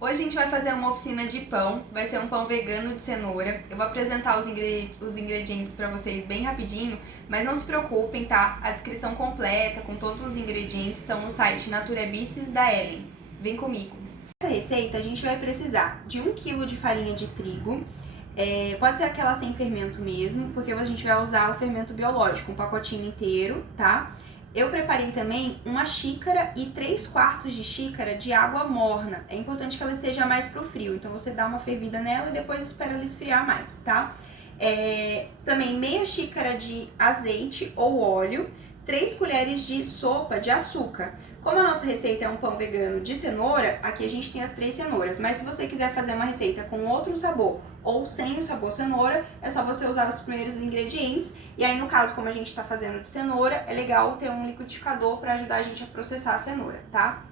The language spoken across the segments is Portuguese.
Hoje a gente vai fazer uma oficina de pão, vai ser um pão vegano de cenoura. Eu vou apresentar os ingredientes para vocês bem rapidinho, mas não se preocupem, tá? A descrição completa com todos os ingredientes estão no site Naturebices da Ellen. Vem comigo! Nessa receita a gente vai precisar de 1 kg de farinha de trigo, pode ser aquela sem fermento mesmo, porque a gente vai usar o fermento biológico, um pacotinho inteiro, tá? Eu preparei também 1 xícara e 3/4 de xícara de água morna. É importante que ela esteja mais pro frio, então você dá uma fervida nela e depois espera ela esfriar mais, tá? Também meia xícara de azeite ou óleo, 3 colheres de sopa de açúcar. Como a nossa receita é um pão vegano de cenoura, aqui a gente tem as 3 cenouras, mas se você quiser fazer uma receita com outro sabor ou sem o sabor cenoura, é só você usar os primeiros ingredientes. E aí, no caso, como a gente está fazendo de cenoura, é legal ter um liquidificador para ajudar a gente a processar a cenoura, tá?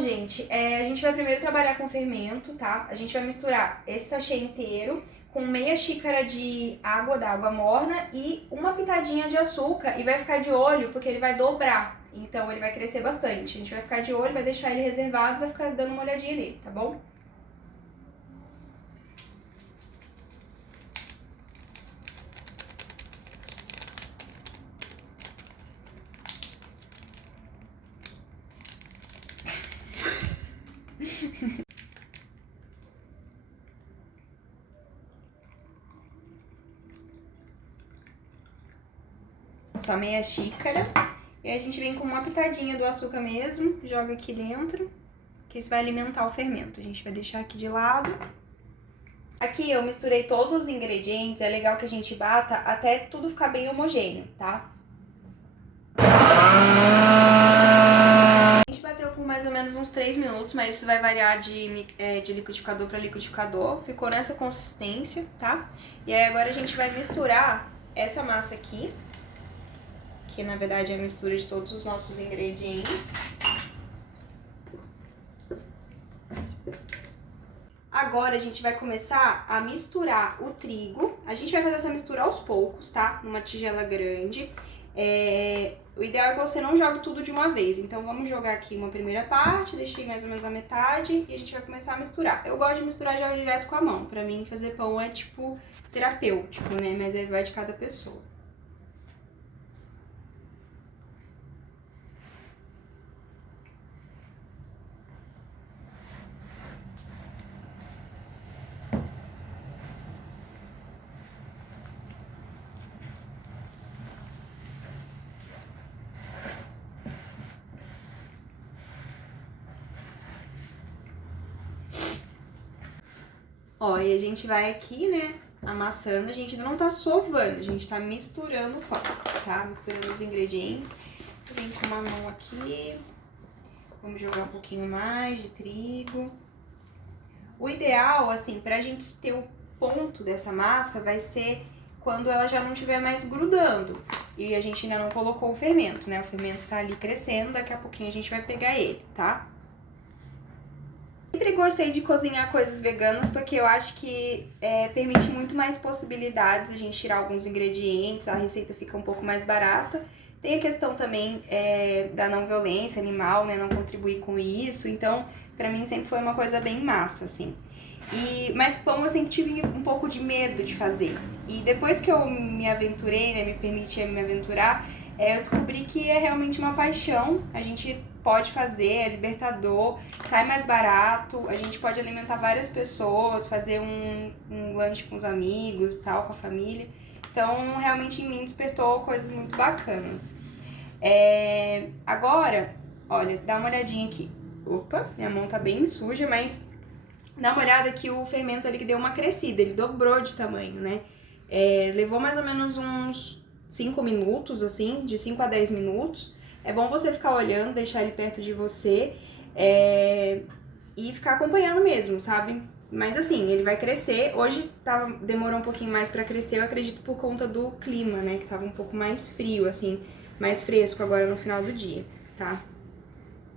Gente, a gente vai primeiro trabalhar com fermento, tá? A gente vai misturar esse sachê inteiro com meia xícara de água, da água morna e uma pitadinha de açúcar, e vai ficar de olho porque ele vai dobrar. Então ele vai crescer bastante. A gente vai ficar de olho, vai deixar ele reservado, vai ficar dando uma olhadinha nele, tá bom? Só meia xícara. E a gente vem com uma pitadinha do açúcar mesmo, joga aqui dentro, que isso vai alimentar o fermento. A gente vai deixar aqui de lado. Aqui eu misturei todos os ingredientes, é legal que a gente bata até tudo ficar bem homogêneo, tá? A gente bateu por mais ou menos uns 3 minutos, mas isso vai variar de liquidificador para liquidificador. Ficou nessa consistência, tá? E aí agora a gente vai misturar essa massa aqui, que na verdade é a mistura de todos os nossos ingredientes. Agora a gente vai começar a misturar o trigo. A gente vai fazer essa mistura aos poucos, tá? Numa tigela grande. O ideal é que você não jogue tudo de uma vez. Então vamos jogar aqui uma primeira parte, deixei mais ou menos a metade e a gente vai começar a misturar. Eu gosto de misturar já direto com a mão. Pra mim fazer pão é tipo terapêutico, né? Mas aí vai de cada pessoa. Ó, e a gente vai aqui, né, amassando, a gente não tá sovando, a gente tá misturando o pão, tá? Misturando os ingredientes. Vem com uma mão aqui, vamos jogar um pouquinho mais de trigo. O ideal, assim, pra gente ter o ponto dessa massa vai ser quando ela já não estiver mais grudando. E a gente ainda não colocou o fermento, né? O fermento tá ali crescendo, daqui a pouquinho a gente vai pegar ele, tá? Sempre gostei de cozinhar coisas veganas porque eu acho que permite muito mais possibilidades, a gente tirar alguns ingredientes, a receita fica um pouco mais barata. Tem a questão também da não violência animal, né, não contribuir com isso, então pra mim sempre foi uma coisa bem massa, assim. Mas pão eu sempre tive um pouco de medo de fazer. E depois que eu me aventurei, né, me permiti me aventurar, eu descobri que é realmente uma paixão, a gente pode fazer, é libertador, sai mais barato, a gente pode alimentar várias pessoas, fazer um lanche com os amigos e tal, com a família. Então, realmente em mim despertou coisas muito bacanas. Agora, olha, dá uma olhadinha aqui. Opa, minha mão tá bem suja, mas dá uma olhada que o fermento ali que deu uma crescida, ele dobrou de tamanho, né? Levou mais ou menos uns 5 minutos, assim, de 5 a 10 minutos. É bom você ficar olhando, deixar ele perto de você e ficar acompanhando mesmo, sabe? Mas assim, ele vai crescer. Hoje demorou um pouquinho mais pra crescer, eu acredito por conta do clima, né? Que tava um pouco mais frio, assim, mais fresco agora no final do dia, tá?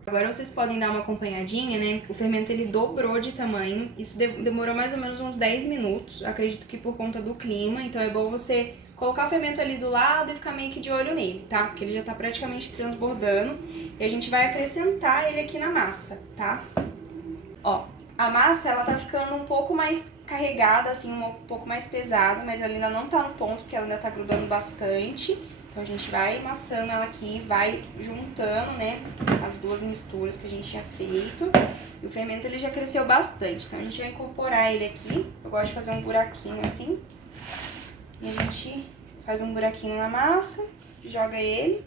Agora vocês podem dar uma acompanhadinha, né? O fermento ele dobrou de tamanho. Isso demorou mais ou menos uns 10 minutos. Acredito que por conta do clima. Então é bom você colocar o fermento ali do lado e ficar meio que de olho nele, tá? Porque ele já tá praticamente transbordando. E a gente vai acrescentar ele aqui na massa, tá? Ó, a massa ela tá ficando um pouco mais carregada, assim, um pouco mais pesada, mas ela ainda não tá no ponto, porque ela ainda tá grudando bastante. Então a gente vai amassando ela aqui, vai juntando, né, as duas misturas que a gente tinha feito. E o fermento ele já cresceu bastante, então a gente vai incorporar ele aqui. Eu gosto de fazer um buraquinho assim. E a gente faz um buraquinho na massa, joga ele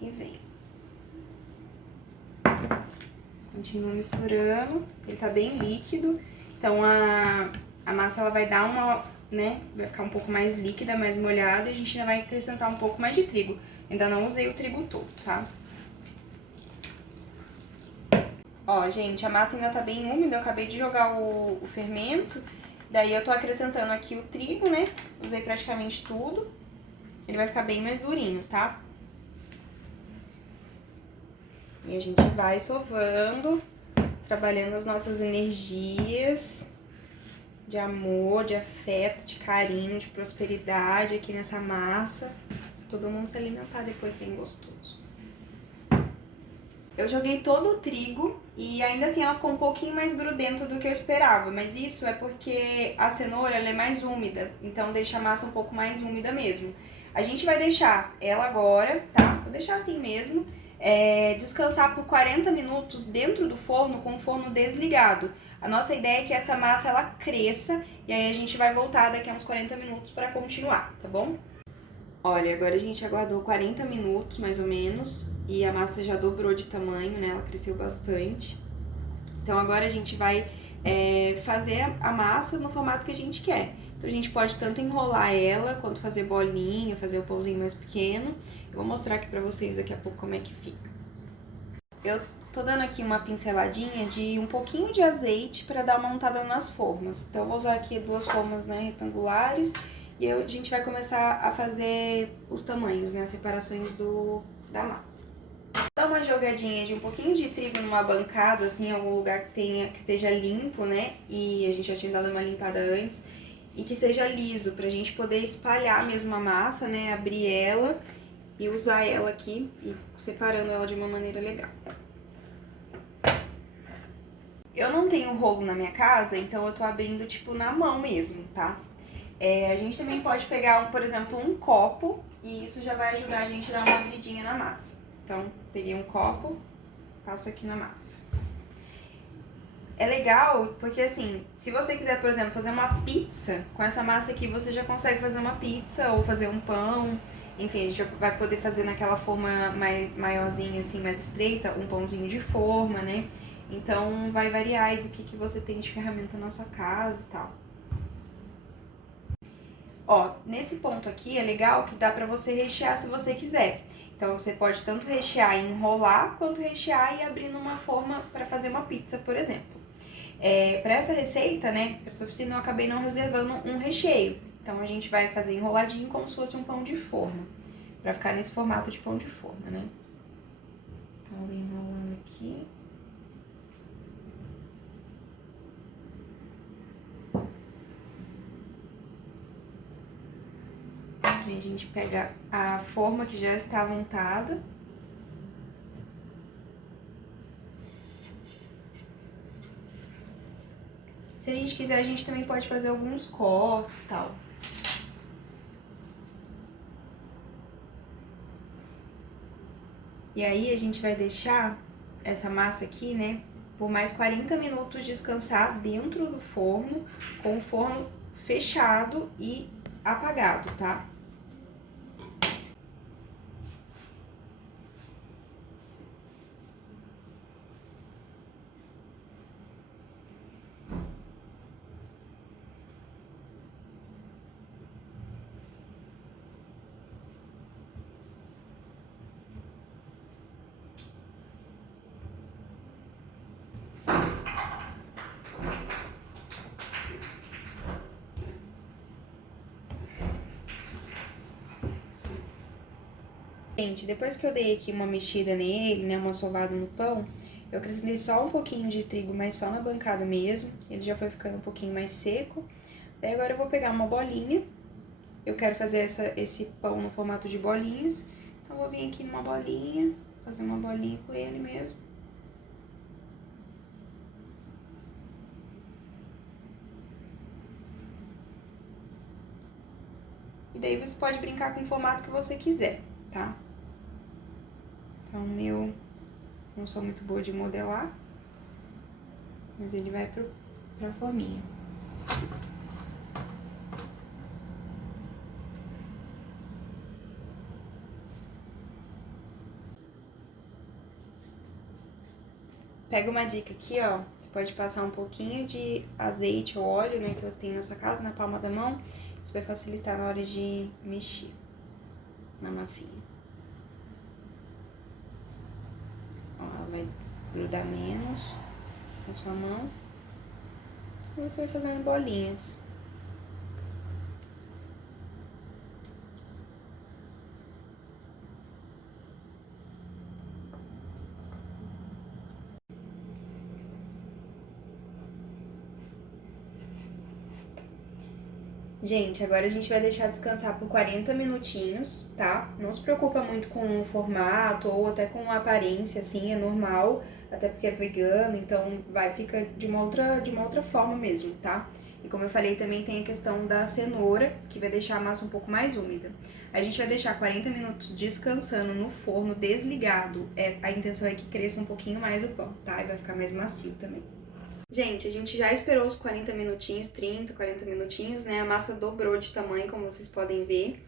e vem. Continua misturando, ele tá bem líquido, então a massa ela vai dar uma, né, vai ficar um pouco mais líquida, mais molhada, e a gente ainda vai acrescentar um pouco mais de trigo. Ainda não usei o trigo todo, tá? Ó, gente, a massa ainda tá bem úmida, eu acabei de jogar o fermento, daí eu tô acrescentando aqui o trigo, né, usei praticamente tudo, ele vai ficar bem mais durinho, tá? E a gente vai sovando, trabalhando as nossas energias de amor, de afeto, de carinho, de prosperidade aqui nessa massa. Todo mundo se alimentar depois bem gostoso. Eu joguei todo o trigo e ainda assim ela ficou um pouquinho mais grudenta do que eu esperava, mas isso é porque a cenoura ela é mais úmida, então deixa a massa um pouco mais úmida mesmo. A gente vai deixar ela agora, tá? Vou deixar assim mesmo. Descansar por 40 minutos dentro do forno com o forno desligado. A nossa ideia é que essa massa ela cresça e aí a gente vai voltar daqui a uns 40 minutos para continuar, tá bom? Olha, agora a gente aguardou 40 minutos mais ou menos e a massa já dobrou de tamanho, né? Ela cresceu bastante. Então agora a gente vai fazer a massa no formato que a gente quer. Então a gente pode tanto enrolar ela, quanto fazer bolinha, fazer o pãozinho mais pequeno. Eu vou mostrar aqui pra vocês daqui a pouco como é que fica. Eu tô dando aqui uma pinceladinha de um pouquinho de azeite pra dar uma untada nas formas. Então eu vou usar aqui duas formas, né, retangulares. E a gente vai começar a fazer os tamanhos, né, as separações da massa. Dá uma jogadinha de um pouquinho de trigo numa bancada, assim, em algum lugar que esteja limpo, né? E a gente já tinha dado uma limpada antes. E que seja liso, pra gente poder espalhar mesmo a massa, né? Abrir ela e usar ela aqui e separando ela de uma maneira legal. Eu não tenho rolo na minha casa, então eu tô abrindo, tipo, na mão mesmo, tá? A gente também pode pegar, por exemplo, um copo e isso já vai ajudar a gente a dar uma abridinha na massa. Então, peguei um copo, passo aqui na massa. É legal porque, assim, se você quiser, por exemplo, fazer uma pizza, com essa massa aqui você já consegue fazer uma pizza ou fazer um pão. Enfim, a gente vai poder fazer naquela forma maiorzinha, assim, mais estreita, um pãozinho de forma, né? Então, vai variar aí do que você tem de ferramenta na sua casa e tal. Ó, nesse ponto aqui é legal que dá pra você rechear se você quiser. Então, você pode tanto rechear e enrolar, quanto rechear e abrir numa forma para fazer uma pizza, por exemplo. Para essa receita, né, para essa oficina eu acabei não reservando um recheio. Então, a gente vai fazer enroladinho como se fosse um pão de forma, para ficar nesse formato de pão de forma, né. Então, eu vou enrolando aqui. Aí a gente pega a forma que já está untada. Se a gente quiser, a gente também pode fazer alguns cortes e tal. E aí a gente vai deixar essa massa aqui, né, por mais 40 minutos descansar dentro do forno, com o forno fechado e apagado, tá? Gente, depois que eu dei aqui uma mexida nele, né, uma sovada no pão, eu acrescentei só um pouquinho de trigo, mas só na bancada mesmo. Ele já foi ficando um pouquinho mais seco. Daí agora eu vou pegar uma bolinha. Eu quero fazer esse pão no formato de bolinhas. Então eu vou vir aqui numa bolinha, fazer uma bolinha com ele mesmo. E daí você pode brincar com o formato que você quiser, tá? Então o meu, não sou muito boa de modelar, mas ele vai pra forminha. Pega uma dica aqui, ó, você pode passar um pouquinho de azeite ou óleo, né, que você tem na sua casa, na palma da mão. Isso vai facilitar na hora de mexer na massinha. Ó, ela vai grudar menos na sua mão. E você vai fazendo bolinhas. Gente, agora a gente vai deixar descansar por 40 minutinhos, tá? Não se preocupa muito com o formato ou até com a aparência, assim, é normal, até porque é vegano, então fica de uma outra forma mesmo, tá? E como eu falei, também tem a questão da cenoura, que vai deixar a massa um pouco mais úmida. A gente vai deixar 40 minutos descansando no forno desligado. A intenção é que cresça um pouquinho mais o pão, tá? E vai ficar mais macio também. Gente, a gente já esperou os 40 minutinhos, 30, 40 minutinhos, né? A massa dobrou de tamanho, como vocês podem ver.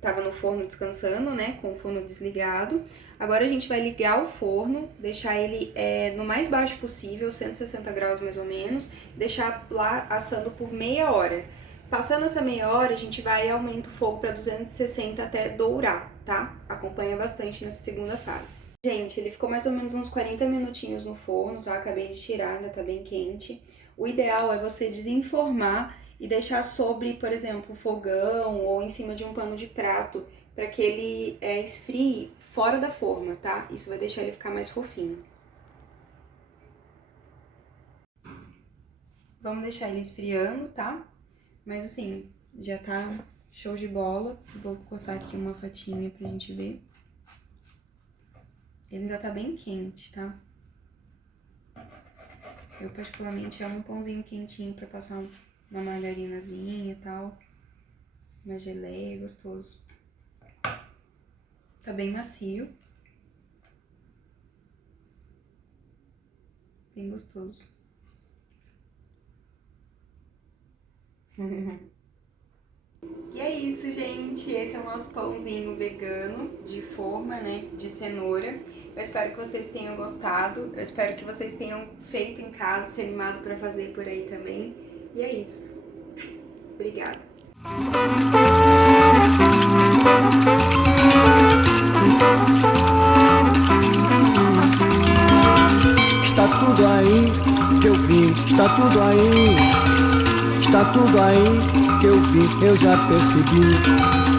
Tava no forno descansando, né? Com o forno desligado. Agora a gente vai ligar o forno, deixar ele no mais baixo possível, 160 graus mais ou menos. Deixar lá assando por meia hora. Passando essa meia hora, a gente vai e aumenta o fogo para 260 até dourar, tá? Acompanha bastante nessa segunda fase. Gente, ele ficou mais ou menos uns 40 minutinhos no forno, tá? Acabei de tirar, ainda tá bem quente. O ideal é você desenformar e deixar sobre, por exemplo, o fogão ou em cima de um pano de prato, para que ele esfrie fora da forma, tá? Isso vai deixar ele ficar mais fofinho. Vamos deixar ele esfriando, tá? Mas assim, já tá show de bola. Vou cortar aqui uma fatinha pra gente ver. Ele ainda tá bem quente, tá? Eu particularmente amo um pãozinho quentinho pra passar uma margarinazinha e tal. Uma geleia, gostoso. Tá bem macio. Bem gostoso. E é isso, gente. Esse é o nosso pãozinho vegano de forma, né? De cenoura. Eu espero que vocês tenham gostado. Eu espero que vocês tenham feito em casa, se animado para fazer por aí também. E é isso. Obrigada. Está tudo aí que eu vi, está tudo aí. Está tudo aí que eu vi, eu já percebi.